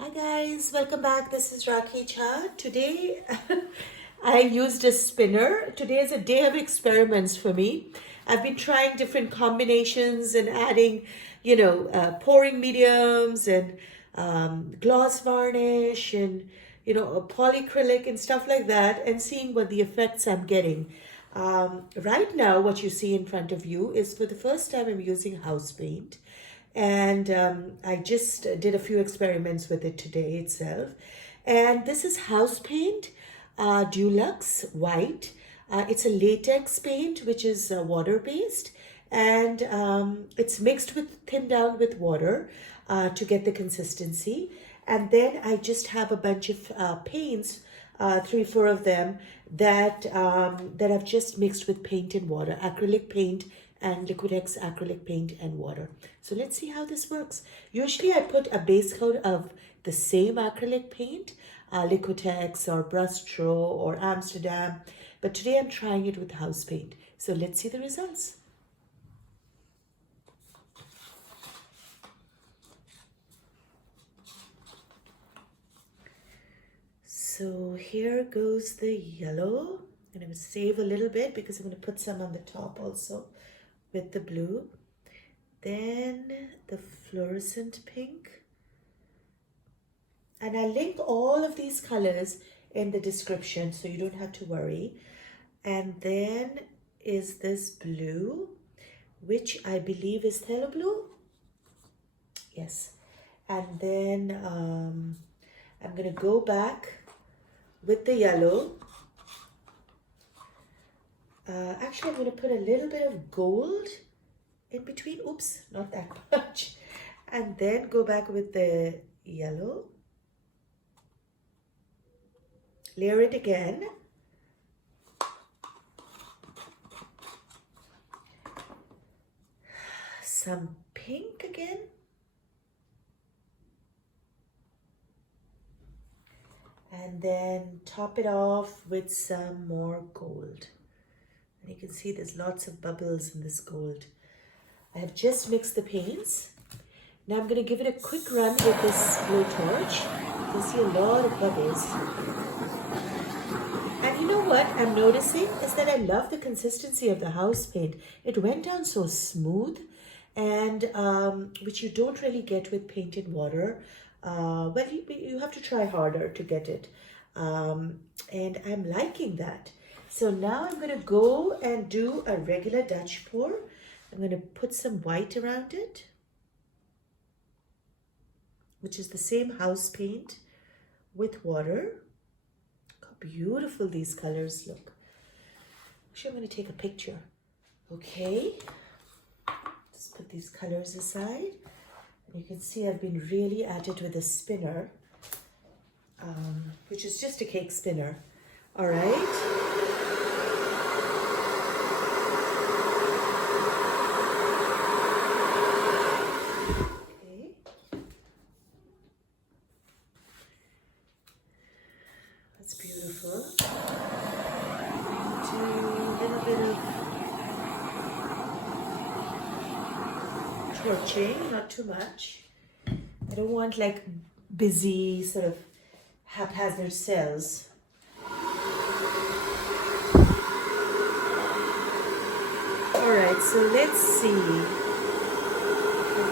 Hi guys, welcome back. This is Rakhi Jha. Today I used a spinner. Today is a day of experiments for me. I've been trying different combinations and adding, pouring mediums and gloss varnish and, polyacrylic and stuff like that and seeing what the effects I'm getting. Right now, what you see in front of you is for the first time I'm using house paint. And I just did a few experiments with it today itself. And this is house paint, Dulux white. It's a latex paint, which is water-based. And it's mixed with, thinned down with water to get the consistency. And then I just have a bunch of paints, three, four of them, that I've just mixed with paint and water, acrylic paint and Liquitex acrylic paint and water. So let's see how this works. Usually I put a base coat of the same acrylic paint, Liquitex or Brustro or Amsterdam, but today I'm trying it with house paint. So let's see the results. So here goes the yellow. I'm going to save a little bit because I'm going to put some on the top also with the blue. Then the fluorescent pink. And I'll link all of these colors in the description so you don't have to worry. And then is this blue, which I believe is phthalo blue. Yes. And then I'm going to go back with the yellow. Actually, I'm going to put a little bit of gold in between. Oops, not that much. And then go back with the yellow. Layer it again. Some pink again. And then top it off with some more gold. And you can see there's lots of bubbles in this gold. I have just mixed the paints. Now I'm going to give it a quick run with this blowtorch. You can see a lot of bubbles. And you know what I'm noticing is that I love the consistency of the house paint. It went down so smooth, and which you don't really get with painted water. Well, you have to try harder to get it. And I'm liking that. So now I'm going to go and do a regular Dutch pour. I'm going to put some white around it, which is the same house paint with water. Look how beautiful these colors look. Actually, I'm going to take a picture. Okay, just put these colors aside. And you can see I've been really at it with a spinner, which is just a cake spinner. All right. That's beautiful. Do a little bit of torching, not too much. I don't want like busy sort of haphazard cells. All right, so let's see. I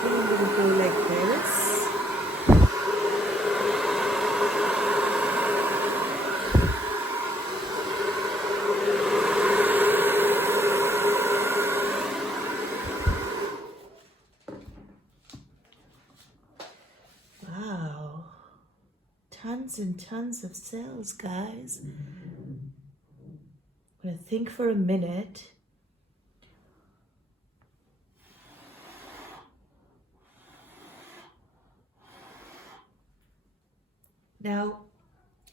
think I'm gonna go like this. Tons and tons of cells, guys. I'm going to think for a minute. Now,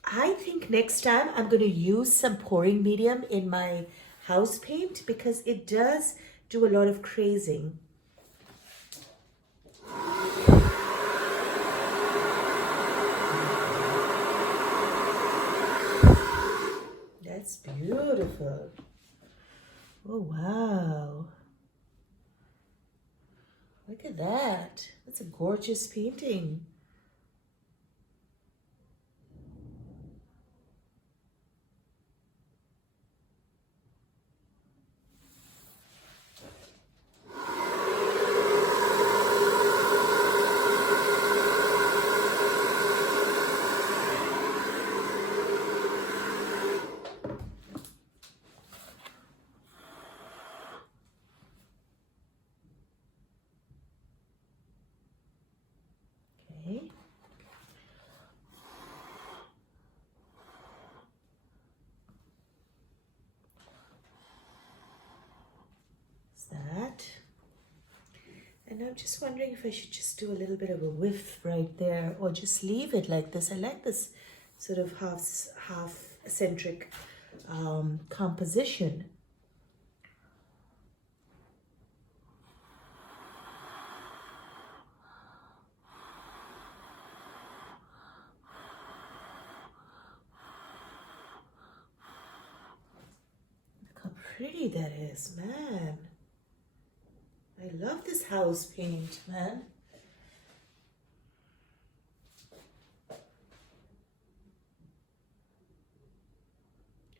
I think next time I'm going to use some pouring medium in my house paint because it does do a lot of crazing. That's beautiful. Oh, wow. Look at that. That's a gorgeous painting. And I'm just wondering if I should just do a little bit of a whiff right there or just leave it like this. I like this sort of half eccentric composition. Look how pretty that is, man. I love this house paint, man.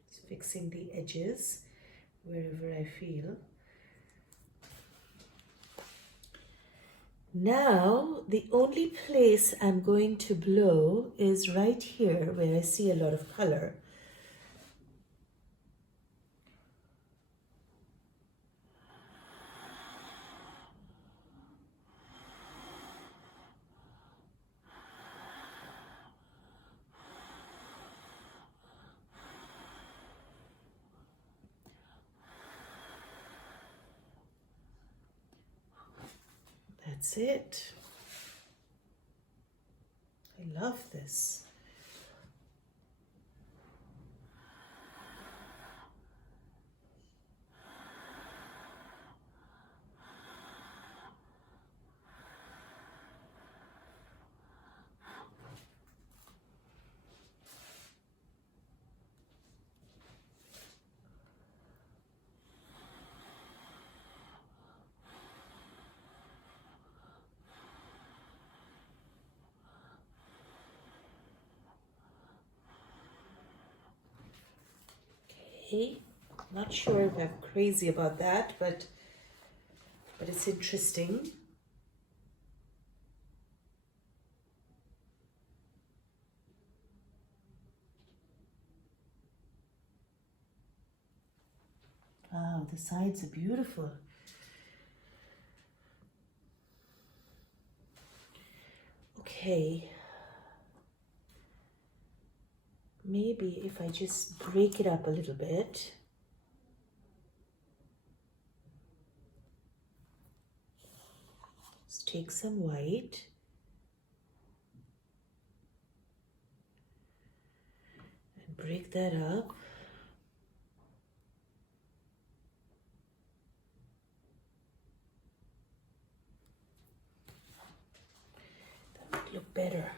Just fixing the edges wherever I feel. Now, the only place I'm going to blow is right here where I see a lot of color. That's it. I love this. Not sure if I'm crazy about that, but it's interesting. Wow, the sides are beautiful. Okay. Maybe if I just break it up a little bit. Let's take some white. And break that up. That might look better.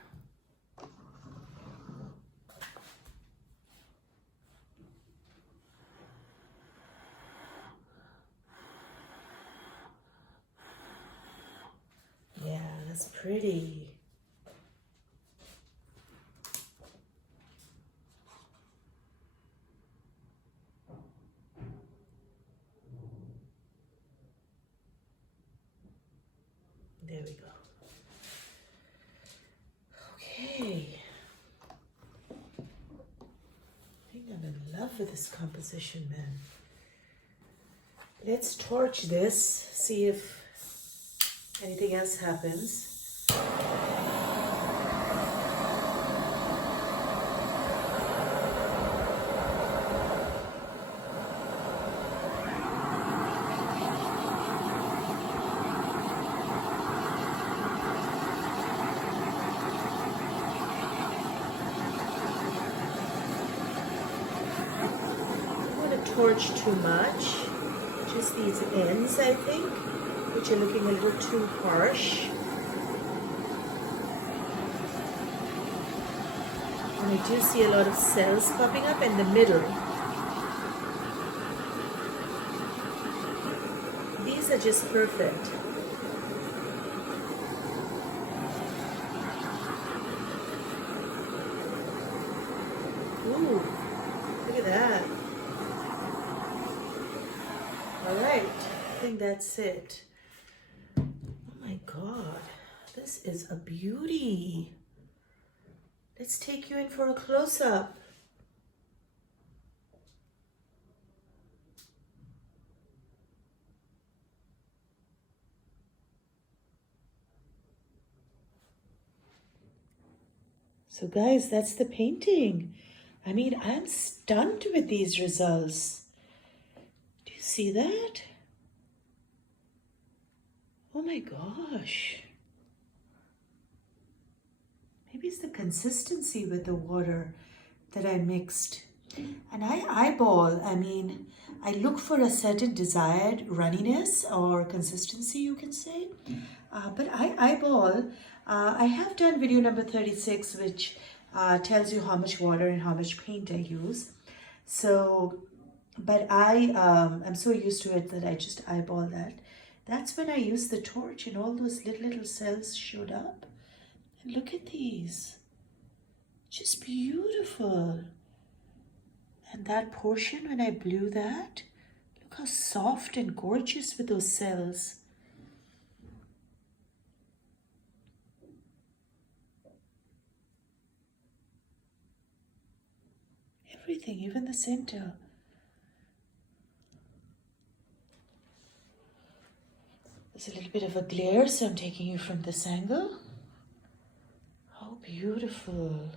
Yeah, that's pretty. There we go. Okay. I think I'm in love with this composition, man. Let's torch this, see if anything else happens. Torch too much, just these ends I think, which are looking a little too harsh. And I do see a lot of cells popping up in the middle. These are just perfect. Ooh, look at that. All right, I think that's it. Oh my God, this is a beauty. Let's take you in for a close-up. So guys, that's the painting. I mean, I'm stunned with these results. Do you see that? Oh my gosh. Maybe it's the consistency with the water that I mixed. And I eyeball, I look for a certain desired runniness or consistency, you can say. But I eyeball. I have done video number 36, which tells you how much water and how much paint I use. So, but I'm so used to it that I just eyeball that. That's when I used the torch and all those little cells showed up. And look at these. Just beautiful. And that portion, when I blew that, look how soft and gorgeous with those cells. Everything, even the center. There's a little bit of a glare, so I'm taking you from this angle. How beautiful.